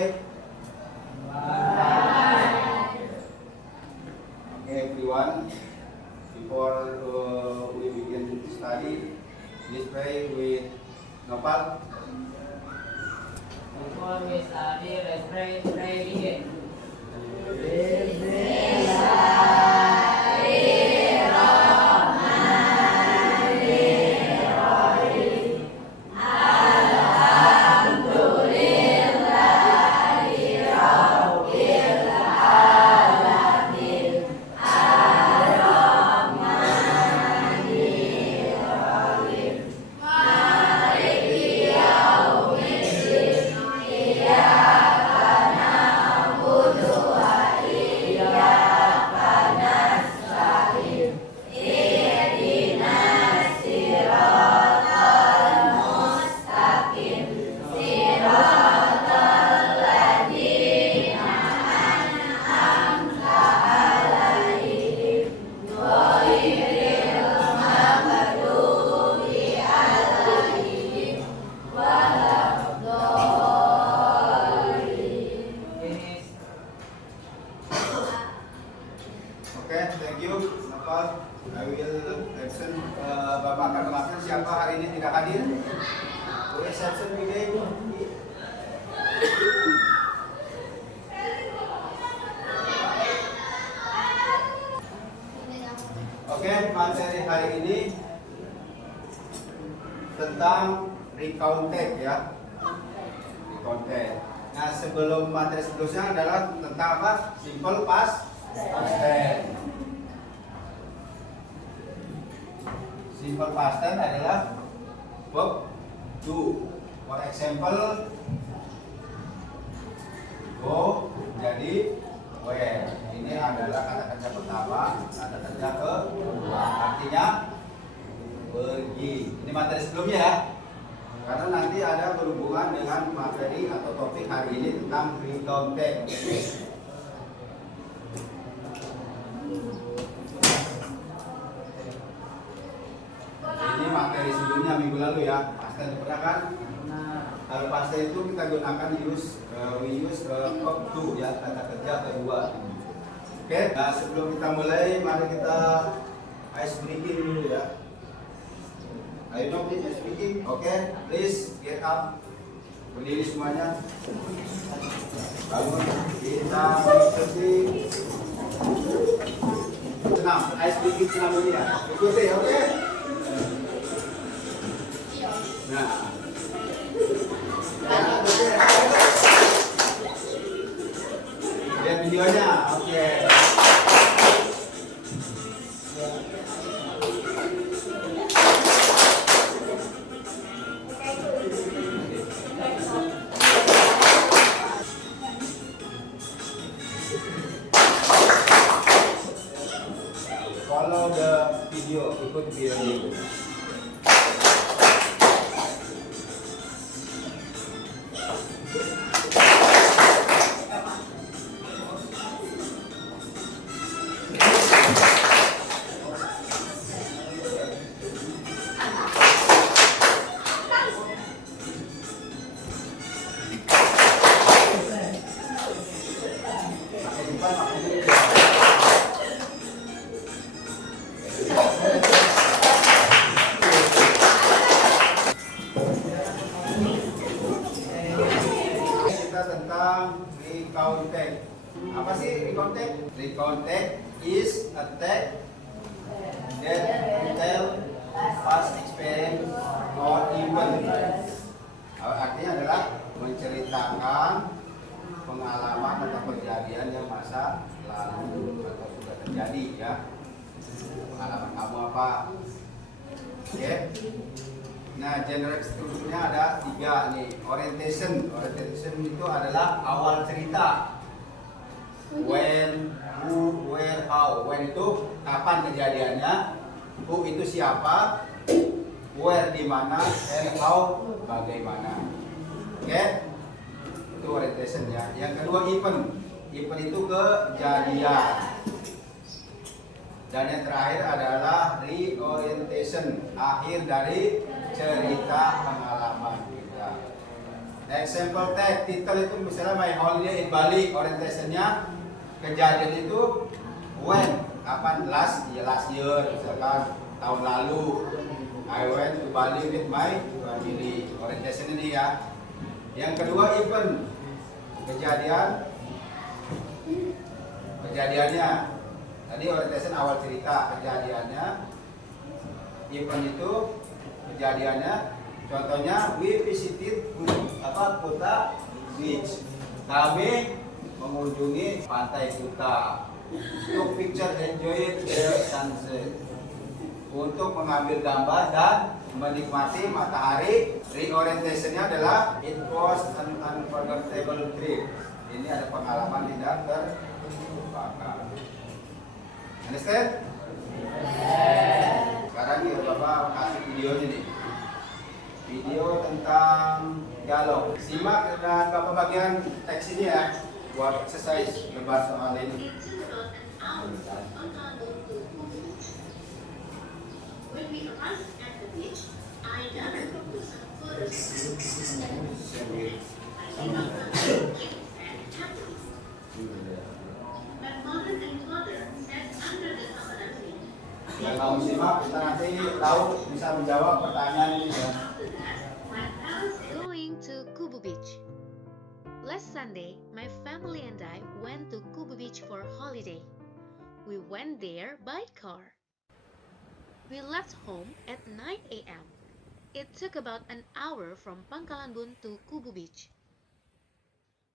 say? Okay, everyone. Before we begin to study, please pray with Nopal. Before we study, let's pray begin. Okay, thank you, Nopal. I will action. Bapak akan mengatakan siapa hari ini tidak hadir. Reception meeting. Oke, materi hari ini tentang recounted ya. Recounted. Nah, sebelum materi sebelumnya adalah tentang apa? Simple past tense. Simple past tense adalah verb do. For example, go jadi went. Ini adalah kata kerja pertama, kata kerja kedua. Artinya pergi. Ini materi sebelumnya ya. Karena nanti ada berhubungan dengan materi atau topik hari ini tentang recounted. Ini materi sebelumnya minggu lalu ya. Pasti pernah kan? Kalau pasti itu kita gunakan we use verb to ya, kata kerja kedua. Oke, nah sebelum kita mulai, mari kita ice breaking dulu ya. Ayo dong, ice breaking. Oke, please get up. Berdiri semuanya. Bangun. Kita ikuti. Senam, ice breaking senam ini ya. Ikuti, oke? Nah. Lihat videonya, oke. Follow the video, ikut video. Tentang recounted. Apa sih recounted? Recounted is a text that retell past experience or event. Artinya adalah menceritakan pengalaman atau kejadian yang masa lalu atau sudah terjadi ya. Pengalaman kamu apa? Oke. Nah, genre strukturnya ada 3 nih. Orientation. Orientation itu adalah awal cerita. When, who, where, how. When itu kapan kejadiannya. Who itu siapa. Where di mana. And how bagaimana. Oke? Itu orientation ya. Yang kedua event. Event itu kejadian. Dan yang terakhir adalah reorientation, akhir dari cerita pengalaman kita. Example tag, title itu misalnya My Holiday in Bali, orientationnya kejadian itu when, kapan, last year, misalkan tahun lalu I went to Bali with my family, orientation ini ya. Yang kedua event, kejadiannya, tadi orientation awal cerita, kejadiannya, event itu, kejadiannya, contohnya we visited Kuta Beach. Kami mengunjungi pantai Kuta. Took picture, enjoy the sunset. Untuk mengambil gambar dan menikmati matahari. Reorientationnya adalah it was an unforgettable trip. Ini ada pengalaman tidak terlupakan. Understand? Sekarang ya Bapak kasih videonya nih. Video tentang dialog. Simak dan Bapak bagian teks ini ya, buat exercise lebar soal ini. When we arrived at the beach, I gathered some photos. My mother and father sat under the coconut tree. Yang kamu simak, kita nanti tahu bisa menjawab pertanyaan ini ya. After that, my parents Going to Kubu Beach. Last Sunday, my family and I went to Kubu Beach for a holiday. We went there by car. We left home at 9 a.m. It took about an hour from Pangkalanbun to Kubu Beach.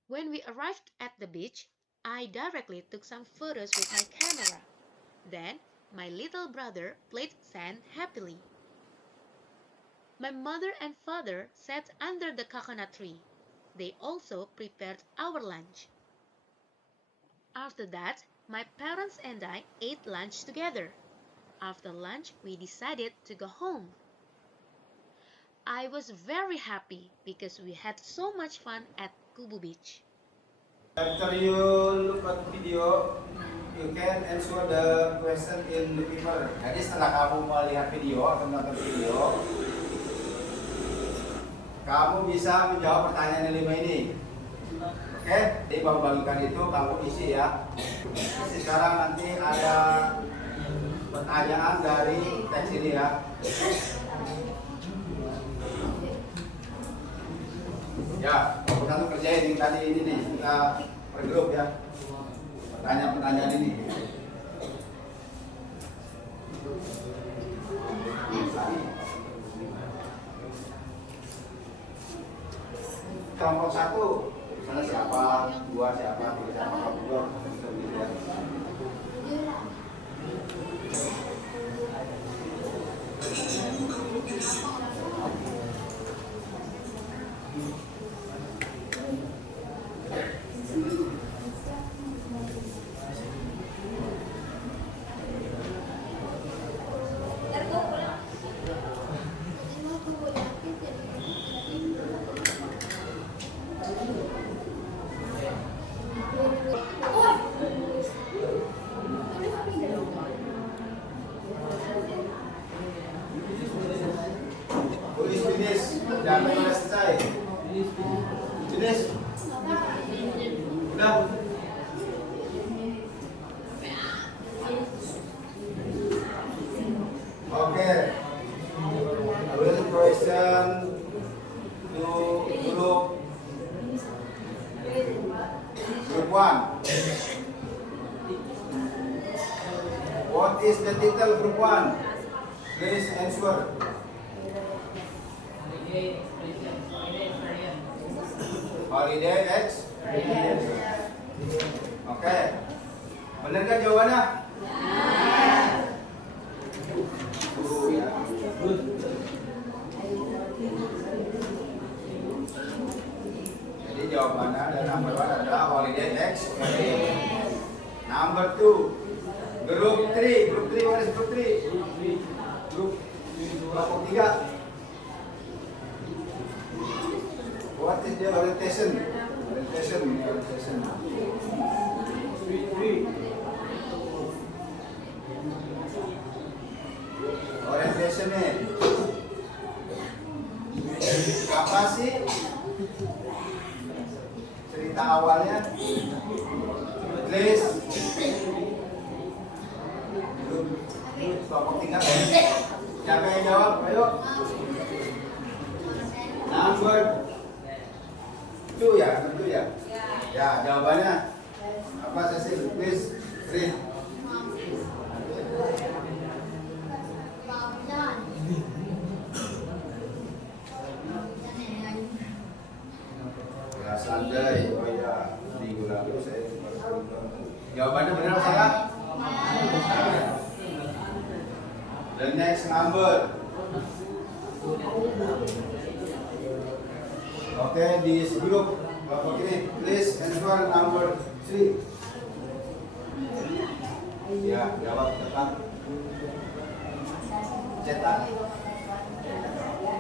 When we arrived at the beach, I directly took some photos with my camera. Then, my little brother played sand happily. My mother and father sat under the coconut tree. They also prepared our lunch. After that, my parents and I ate lunch together. After lunch, we decided to go home. I was very happy because we had so much fun at Kubu Beach. After you look at video, you can answer the question in the paper. Jadi setelah kamu melihat video atau menonton video, kamu bisa menjawab pertanyaan yang 5 ini. Oke? Jadi Bapak bagikan itu, kamu isi ya. Isi sekarang nanti ada pertanyaan dari teks ini ya. Ya, kamu satu kerjain yang tadi ini nih, kita per grup ya. Pertanyaan-pertanyaan ini. Kelompok 1, misalnya siapa, 2 siapa, 3 siapa, 4 gitu ya. Jangan sudah selesai. Jenis. Udah. Oke. Will question to group 1. What is the title group 1? Please answer. Holiday experience. Oke. Benar kan jawabannya? Ya. Jadi jawabannya ada number 1 adalah holiday experience. Number 2. Group 3. Group 3, what is group 3? Group 3. What is the orientation? Orientation. Orientation nih. Kapan sih kita awalnya. Please. Kelompok tingkat ya. Siapa yang jawab? Ayo. Number 2 ya, tentu ya. Ya, jawabannya apa Cecil? Please read. Ya santai, oh ya minggu lalu saya jawabannya benar atau salah? The next number. Oke, di group kelompok ini please answer number 3. Ya, jawab tepat. Cetak.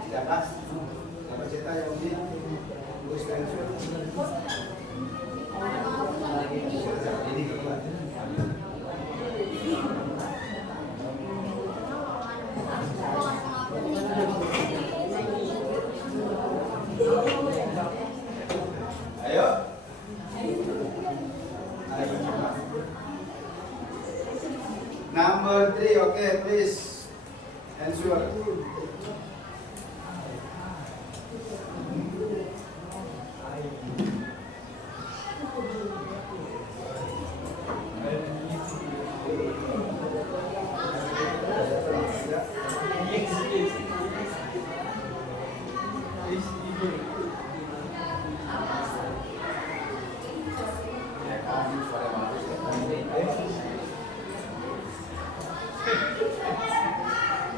Siapa? Siapa cetak yang ini? Terus answer. Ini kedua. Ayo. Number 3, okay, please answer.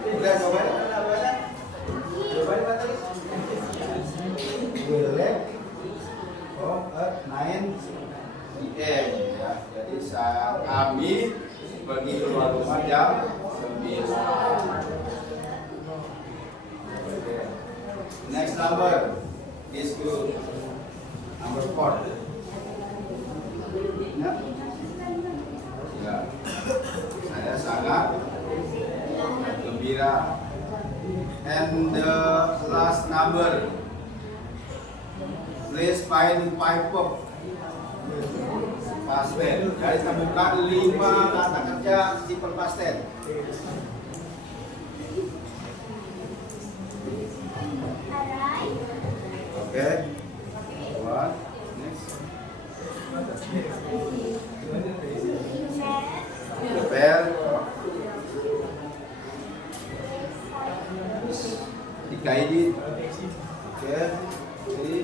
Udah jawabannya mana jawabannya? Jawabannya mana tadi? Will let from at 9 PM ya. Jadi saat kami pergi keluar rumah jam 9. Next number is group number 4. Ya. Ya. Saya sangat gembira. And the last number, please find 5 past tense. Jadi temukan 5 kata kerja simple past tense. Oke. One. Next. Prepare. Dikaidin. Oke. Jadi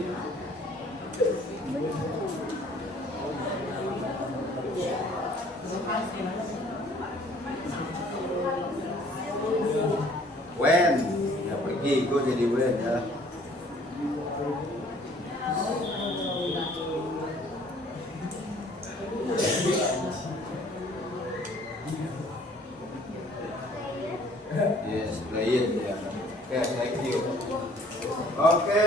when ya pergi, gue jadi when ya. Yes, play it ya. Oke, thank you. Oke.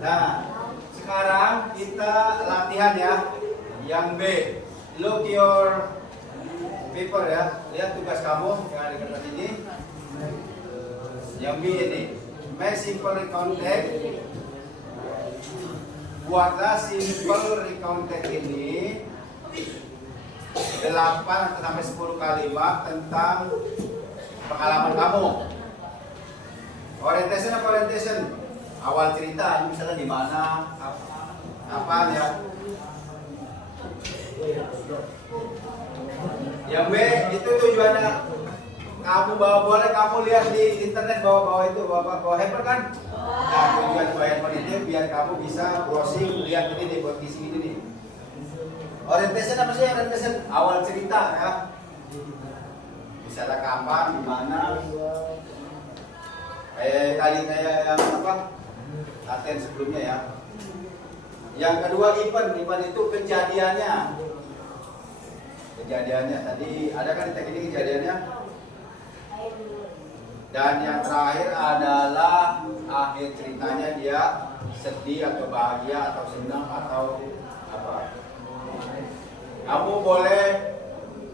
Nah, sekarang kita latihan ya. Yang B, look your paper ya. Lihat tugas kamu yang ada di kertas ini. Yang B ini, make simple recount text. Buatlah simple recount text ini 8 atau sampai 10 kalimat tentang pengalaman kamu. Orientation apa orientation? Awal cerita, misalnya di mana, apa ya. Yang B itu tujuannya kamu boleh kamu lihat di internet bawa itu bawa handphone kan? Nah, tujuan bawa handphone itu biar kamu bisa browsing lihat ini nih buat isi ini nih. Orientation apa sih orientation? Awal cerita ya. Misalnya kapan, di mana. Kayak yang apa? Latihan sebelumnya ya. Yang kedua event itu kejadiannya. Kejadiannya tadi ada kan di tag ini kejadiannya. Dan yang terakhir adalah akhir ceritanya dia sedih atau bahagia atau senang atau apa. Kamu boleh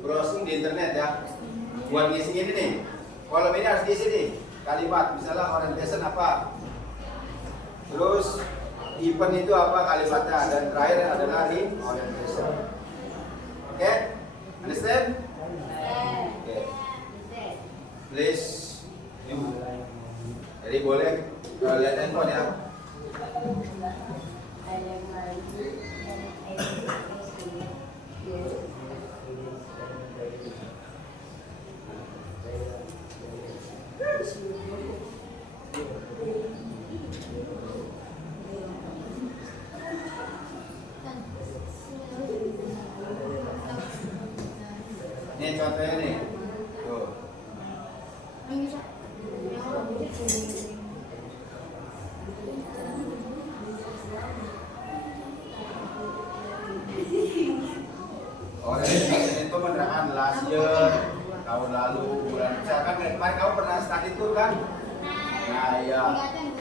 browsing di internet ya. Buat ngisi ini nih. Kolom ini harus diisi nih. Kalimat, misalnya orientation apa. Terus event itu apa kalimatnya, dan terakhir adalah orientation. Oke? Understand? Oke. Please you. Jadi boleh lihat handphone ya. Ini contohnya nih. Tuh. Orientation itu menerangkan last year, tahun lalu, bulan. Misalkan kemarin kamu pernah study tour kan? Nah ya,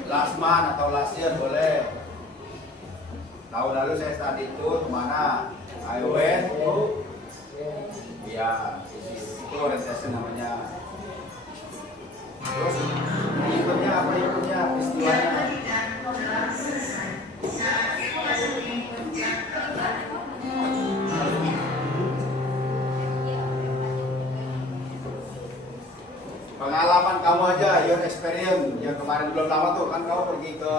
last month atau last year boleh. Tahun lalu saya study tour kemana? I went to, ya itu orientation namanya. Terus eventnya apa, eventnya peristiwanya? Pengalaman kamu aja, your experience yang kemarin belum lama tuh kan kamu pergi ke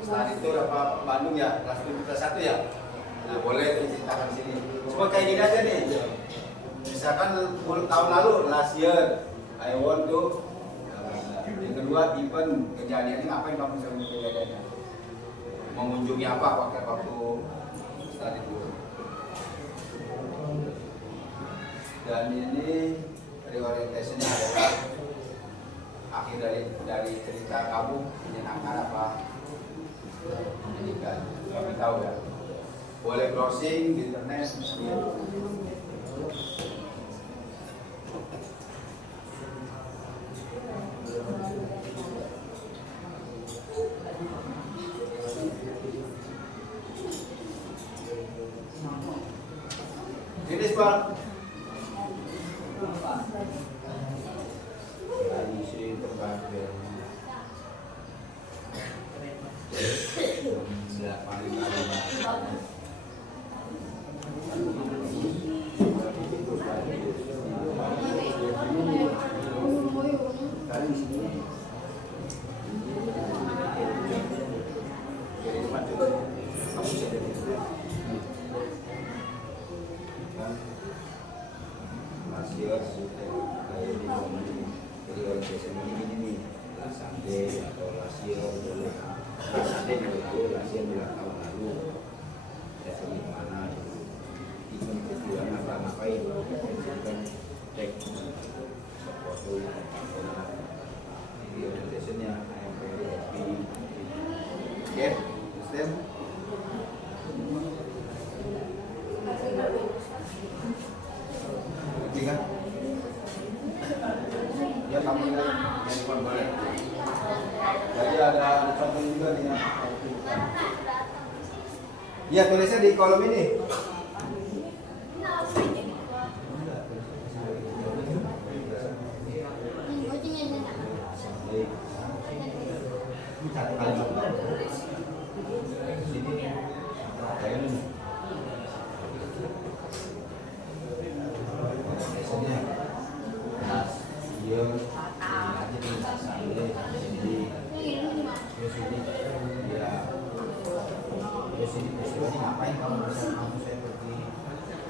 study tour apa Bandung ya, kelas 1 ya. Nah, boleh diceritakan di sini. Cuma kayak gini aja nih. Misalkan 10 tahun lalu, last year, I want to. Yang kedua, event kejadiannya ngapain kamu sering kejadiannya? Mengunjungi apa waktu study tour? Dan ini reorientationnya adalah akhir dari cerita kamu, menyenangkan apa? Menyedihkan. Kami tahu ya. Boleh browsing di internet. Finish Pak. Tadi sih terbakar. Ya kamu handphone boleh. Jadi ada contoh juga nih ya. Ya tulisnya di kolom ini. Satu kalimat. Sini. Ngapain kamu saya pergi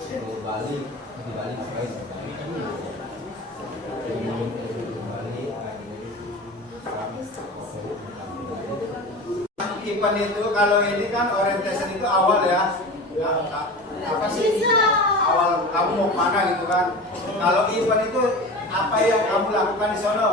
ke Bali, di Bali ngapain? Event itu kalau ini kan orientation itu awal ya. Apa sih awal kamu mau kemana gitu kan? Kalau event itu apa yang kamu lakukan di sana?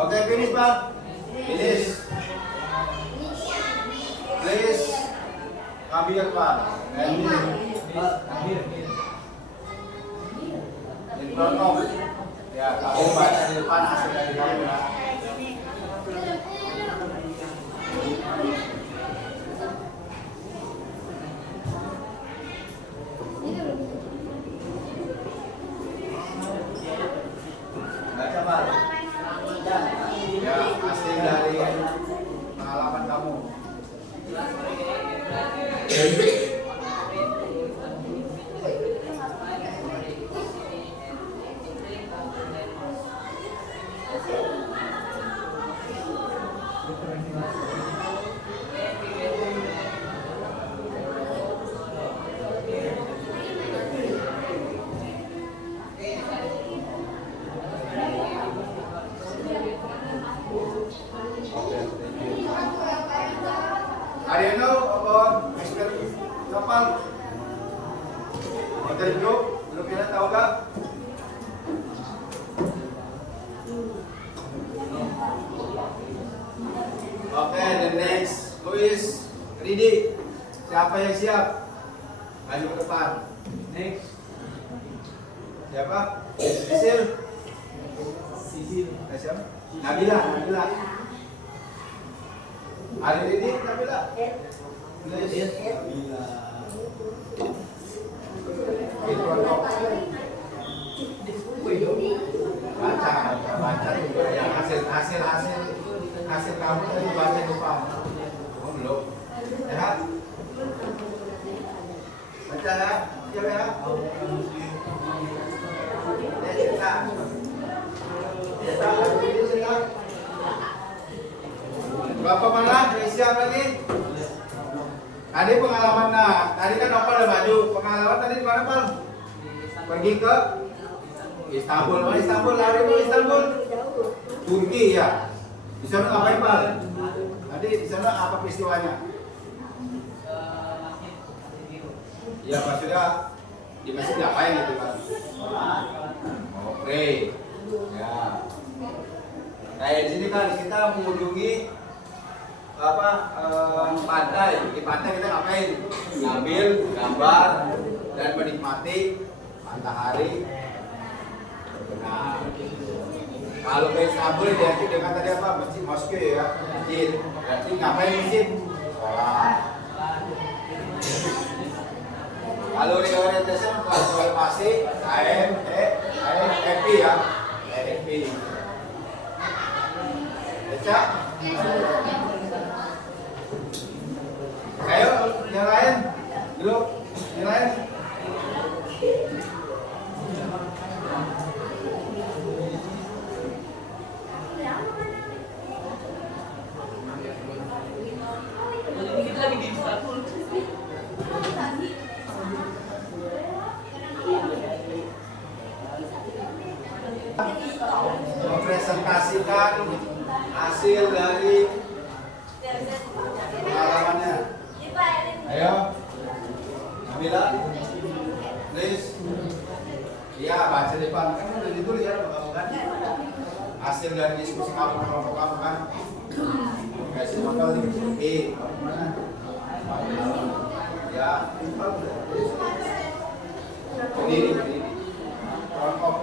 Oke, finish Pak. Finish. Please. Ambil Pak. In front of. Ya, kamu baca di depan hasil dari kamu ya. Baca Pak. Ya, hasil dari pengalaman kamu. Ariano about Mr. Kapal. Hotel Group, belum pernah tahu gak? Oke, the next Luis Ridi. Siapa yang siap? Maju ke depan. Next. Siapa? Sisil. Siapa? Nabila. Hari ini Nabila. Luis. Nabila. Baca juga yang hasil kamu tadi baca lupa. Oh belum. Sehat? Baca ya, siap ya. Cerita. Berapa mana? Siap lagi? Tadi pengalaman tadi kan Opal udah maju. Pengalaman tadi di mana Pal? Pergi ke Istanbul. Lari ke Istanbul. Turki ya. Di sana ngapain Pal? Tadi di sana apa peristiwanya? Ya maksudnya di masjid ngapain gitu kan? Oh, pray. Ya. Kayak di sini kan kita mengunjungi pantai. Di pantai kita ngapain? Ngambil gambar dan menikmati matahari. Nah, kalau ke Istanbul identik dengan tadi apa? Masjid moske ya, masjid. Berarti ngapain masjid? Sholat. Kalau di orientation kalau pasti AMP ya, AMP. Baca. Ayo, yang lain. Dulu, yang lain. Mempresentasikan hasil dari pengalamannya. Ayo, Nabila, please. Iya, baca di depan kan udah ditulis ya kamu kan. Hasil dari diskusi kamu kelompok kamu kan. Kasih apa lagi? Mana? Ya, berdiri. Kelompok.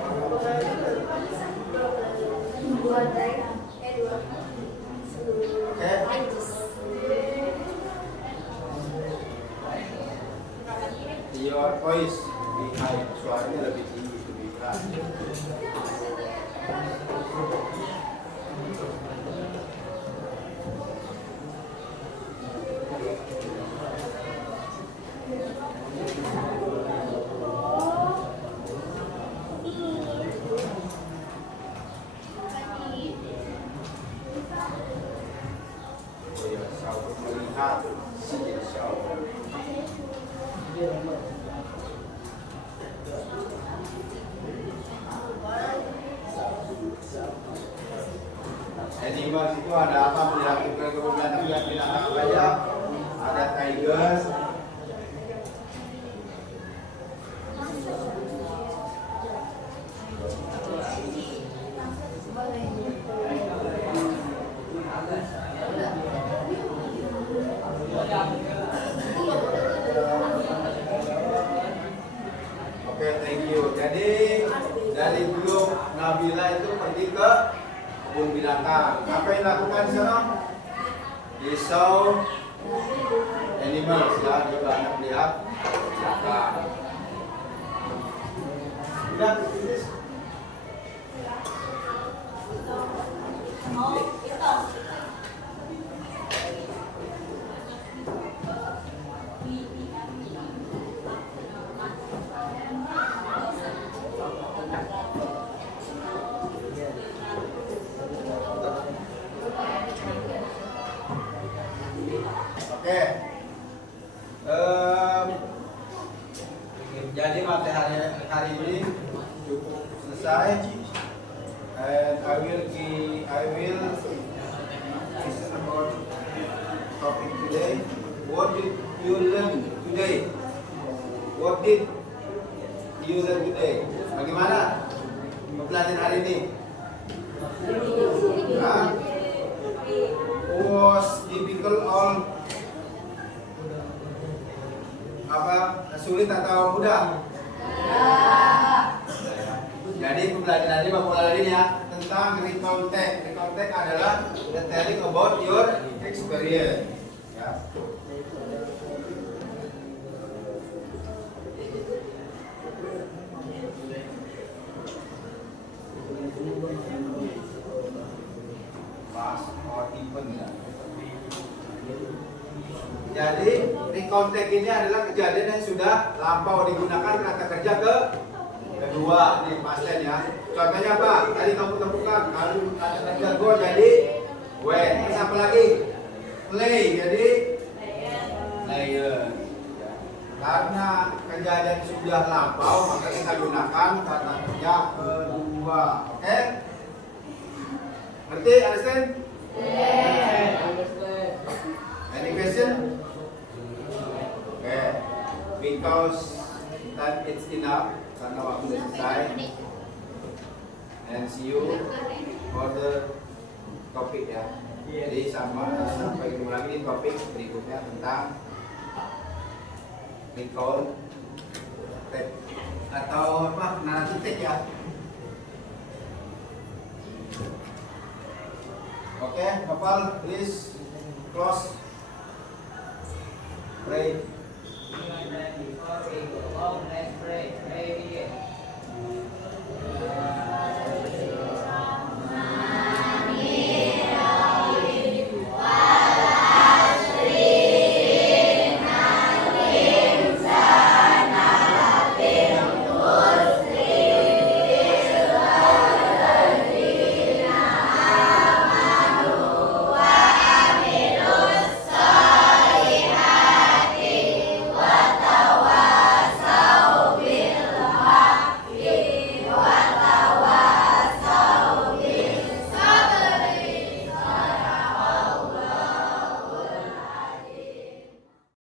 Your voice lebih high, suaranya lebih tinggi, lebih keras. Melihat, Animals itu ada apa? Melihat binatang apa aja? Ada tigers, Oke, thank you. Jadi dari dulu Nabila itu pergi ke kebun binatang. Apa yang dilakukan di sana? He saw animals, ya, dia banyak lihat binatang. Udah, tulis. Oke. Jadi materi hari ini cukup selesai. And I will listen about topic today. What did you learn today? What did you learn today? Bagaimana pembelajaran hari ini? Hah? Was difficult or apa, sulit atau mudah? Jadi pembelajaran ini Bapak ini ya tentang recall text. Recall text adalah the telling about your experience. Ya. Past or even ya. Jadi recall text ini adalah kejadian yang sudah lampau digunakan kata kerja kedua nih pasten ya. Contohnya apa? Tadi kamu temukan kalau kata kerja go jadi when. Terus apa lagi? Play jadi player. Karena kejadian sudah lampau maka kita gunakan kata kerja kedua. Oke? Ngerti? Understand? Any question? Okay. Because that it's enough karena waktu sudah selesai. And see you for the topik ya. Jadi sampai ketemu lagi di topik berikutnya tentang recall text atau apa narasi teks ya. Oke, Bapak please close. Pray.